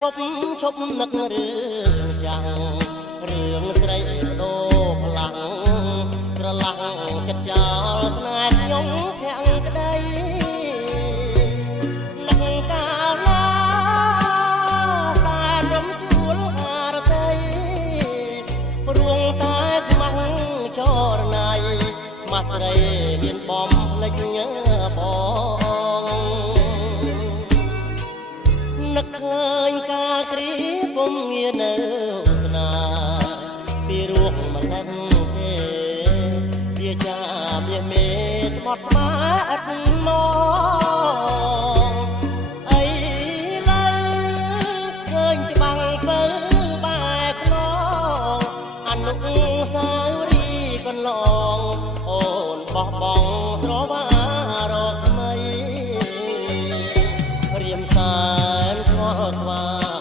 ឈប់ឈប់នឹករឿងចាំងរឿងស្រីដោផ្លាំងក្រឡាំងចិត្តចោលស្នេហ៍ខ្ញុំភាំងក្តីនឹកកាលណាសែនរំជួលអារតីព្រួងតែខ្មាំងចរណៃខ្មាស់ស្រីហ៊ានបំភ្លេចបងនឹកឃើញកាលគ្រាពុំងារនៅស្នាពីរោះមិនដឹងទេជាចាមាសមេស្បត់ស្មាអត់មកអីឡើយឃើញច្បាំងពើបែកខ្នងអនុស្សាវរីយ៍កន្លង